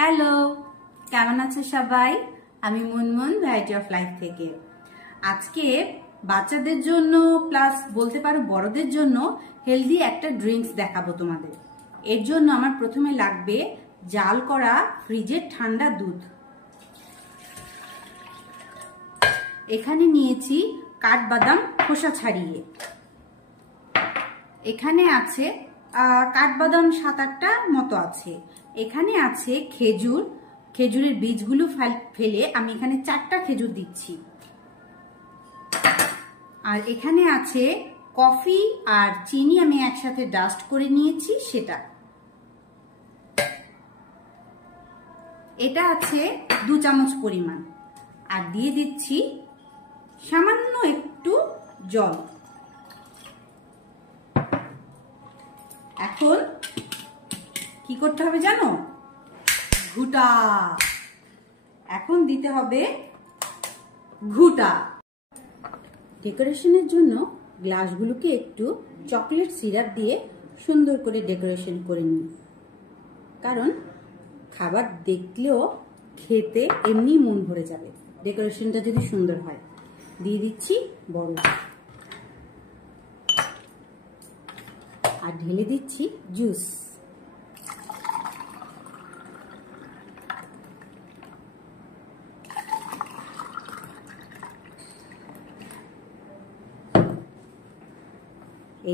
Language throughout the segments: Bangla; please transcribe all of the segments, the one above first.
হ্যালো, কেমন আছো সবাই? আমি মুনমুন ভ্যারাইটি অফ লাইফ থেকে। আজকে বাচ্চাদের জন্য প্লাস বলতে পারো বড়দের জন্য হেলদি একটা ড্রিঙ্কস দেখাবো তোমাদের। এর জন্য আমার প্রথমে লাগবে জাল করা ফ্রিজের ঠান্ডা দুধ। এখানে নিয়েছি কাঠবাদাম খোসা ছাড়িয়ে। এখানে আছে কাঠবাদাম 7-8টা মতো আছে। এখানে আছে খেজুর, খেজুরের বীজগুলো ফেলে আমি এখানে 4টা খেজুর দিচ্ছি। আর এখানে আছে কফি আর চিনি আমি একসাথে ডাস্ট করে নিয়েছি সেটা। এটা আছে 2 চামচ পরিমাণ। আর দিয়ে দিচ্ছি সামান্য একটু জল। এখন কি করতে হবে জানো? ঘুটা। এখন দিতে হবে ঘুটা। ডেকোরেশনের জন্য গ্লাসগুলোকে একটু চকলেট সিরাপ দিয়ে সুন্দর করে ডেকোরেশন করে নিই, কারণ খাবার দেখলেও খেতে এমনি মন ভরে যাবে ডেকোরেশনটা যদি সুন্দর হয়। দিয়ে দিচ্ছি বরফ আর ঢেলে দিচ্ছি জুস।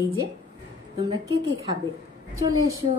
এই যে তোমরা কে কে খাবে চলে এসো।